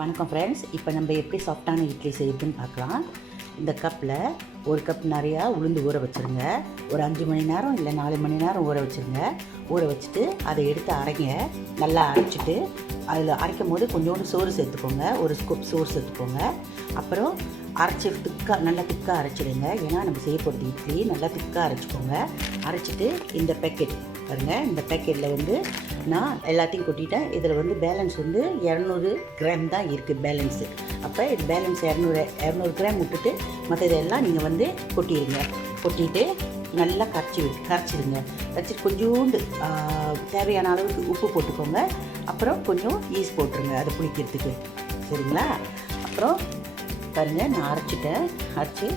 வணக்கம் ஃப்ரெண்ட்ஸ். இப்போ நம்ம எப்படி சாஃப்டான இட்லி செய்யுதுன்னு பார்க்கலாம். இந்த கப்பில் ஒரு கப் நிறையா உளுந்து ஊற வச்சுருங்க. ஒரு 5 மணி நேரம் இல்லை 4 மணி நேரம் ஊற வச்சுருங்க. ஊற வச்சுட்டு அதை எடுத்து அரைங்க. நல்லா அரைச்சிட்டு அதில் அரைக்கும் போது கொஞ்சோண்டு சோறு சேர்த்துக்கோங்க. ஒரு ஸ்கூப் சோறு சேர்த்துக்கோங்க. அப்புறம் அரைச்சி நல்லா திக்காக அரைச்சிடுங்க. ஏன்னா நம்ம செய்ய போகிறது இட்லி. நல்லா திக்காக அரைச்சிக்கோங்க. அரைச்சிட்டு இந்த பேக்கெட் பாருங்கள், இந்த பேக்கெட்டில் நான் எல்லாத்தையும் கொட்டிட்டேன். இதில் பேலன்ஸ் 200 கிராம் தான் இருக்குது பேலன்ஸு. அப்போ இது பேலன்ஸ் 200 கிராம் விட்டுட்டு மற்றதெல்லாம் நீங்கள் கொட்டிடுங்க. கொட்டிட்டு நல்லா கரைச்சிடுங்க. கரைச்சிட்டு கொஞ்சோண்டு தேவையான அளவுக்கு உப்பு போட்டுக்கோங்க. அப்புறம் கொஞ்சம் ஈஸ் போட்டுருங்க அதை புளிக்கிறதுக்கு. சரிங்களா? அப்புறம் பாருங்கள், நான் அரைச்சி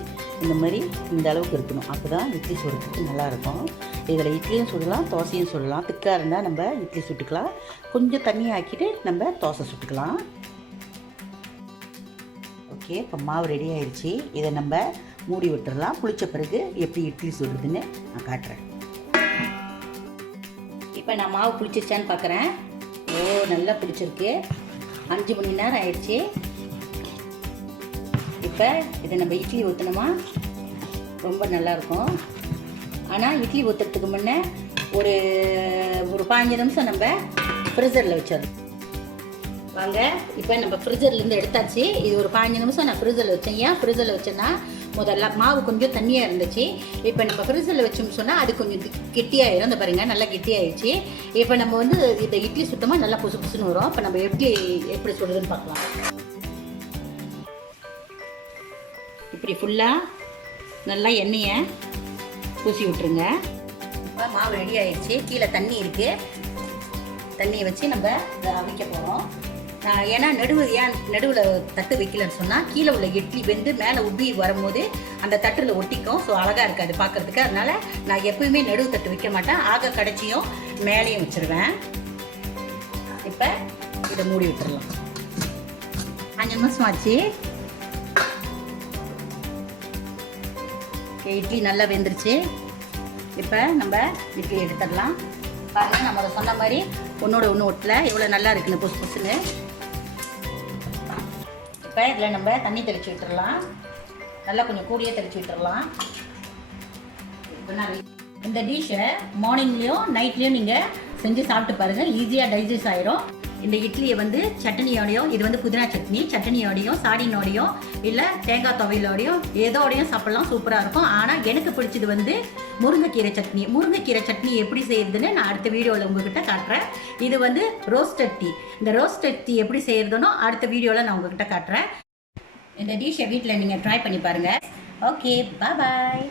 இந்த மாதிரி இந்த அளவுக்கு இருக்கணும். அப்போ தான் இட்லி சுடுறதுக்கு நல்லாயிருக்கும். இதில் இட்லியும் சுடலாம், தோசையும் சுடலாம். திக்காக இருந்தால் நம்ம இட்லி சுட்டுக்கலாம். கொஞ்சம் தண்ணி ஆக்கிட்டு நம்ம தோசை சுட்டுக்கலாம். ஓகே, இப்போ மாவு ரெடி ஆயிடுச்சு. இதை நம்ம மூடி விட்டுடலாம். புளிச்ச பிறகு எப்படி இட்லி சுடுறதுன்னு நான் காட்டுறேன். இப்போ நான் மாவு புளிச்சிருச்சான்னு பார்க்குறேன். நல்லா புளிச்சிருக்கு. 5 மணி நேரம் ஆயிடுச்சு. இப்போ இதை நம்ம இட்லி ஊற்றணுமா, ரொம்ப நல்லாயிருக்கும். ஆனால் இட்லி ஊற்றுறதுக்கு முன்னே ஒரு 15 நிமிஷம் நம்ம ஃப்ரிட்ஜரில் வச்சிடணும். வாங்க, இப்போ நம்ம ஃப்ரிட்ஜர்லேருந்து எடுத்தாச்சு. இது ஒரு 15 நிமிஷம் நான் ஃப்ரிட்ஜரில் வச்சேன். ஏன் ஃப்ரிட்ஜரில் வச்சேன்னா, முதல்ல மாவு கொஞ்சம் தண்ணியாக இருந்துச்சு. இப்போ நம்ம ஃப்ரிட்ஜரில் வச்சோம்னு சொன்னால் அது கொஞ்சம் கெட்டியாகிடும். இந்த பாருங்கள், நல்லா கெட்டியாகிடுச்சு. இப்போ நம்ம இந்த இட்லி சுத்தமாக நல்லா புசு புசுன்னு வரும். இப்போ நம்ம எப்படி சுடுறதுன்னு பார்க்கலாம். இப்படி ஃபுல்லாக நல்லா எண்ணெயை பூசி விட்டுருங்க. இப்போ மாவு ரெடி ஆகிடுச்சு. கீழே தண்ணி இருக்குது. தண்ணியை வச்சு நம்ம இதை அவிக்க போகிறோம். ஏன்னா நடுவில் தட்டு வைக்கலன்னு சொன்னால் கீழே உள்ள இட்லி மேலே உப்பி வரும்போது அந்த தட்டில் ஒட்டிக்கும். ஸோ அழகாக இருக்காது பார்க்குறதுக்கு. அதனால் நான் எப்போயுமே நடுவு தட்டு வைக்க மாட்டேன். ஆக கடைச்சியும் மேலேயும் வச்சுருவேன். இப்போ இதை மூடி விட்டுடலாம். 5 நிமிஷம் ஆச்சு. இட்லி நல்லா வெந்துருச்சு. இப்போ நம்ம இட்லி எடுத்துடலாம். பாருங்கள், நம்ம அதை சொன்ன மாதிரி ஒன்றோட ஒன்று ஒட்டல. எவ்வளோ நல்லா இருக்குன்னு புசு புசுன்னு. இப்போ இதில் நம்ம தண்ணி தெளித்து விட்டுடலாம். நல்லா கொஞ்சம் கூடியே தெளித்து விட்டுடலாம். இந்த டிஷ்ஷை மார்னிங்லேயும் நைட்லேயும் நீங்கள் செஞ்சு சாப்பிட்டு பாருங்கள். ஈஸியாக டைஜஸ்ட் ஆகிடும். இந்த இட்லியை சட்னியோடையும், இது புதினா சட்னியோடையும் சாடினோடையும் இல்லை தேங்காய் துவையிலோடையும் ஏதோடையும் சாப்பிட்லாம். சூப்பராக இருக்கும். ஆனால் எனக்கு பிடிச்சது முருங்கைக்கீரை சட்னி எப்படி செய்யறதுன்னு நான் அடுத்த வீடியோவில் உங்ககிட்ட காட்டுறேன். இது ரோஸ்டட் டீ. இந்த ரோஸ்டட் டீ எப்படி செய்யறதுனோ அடுத்த வீடியோவில் நான் உங்ககிட்ட காட்டுறேன். இந்த டிஷ்ஷை வீட்டில் நீங்கள் ட்ரை பண்ணி பாருங்கள். ஓகே, பாய்.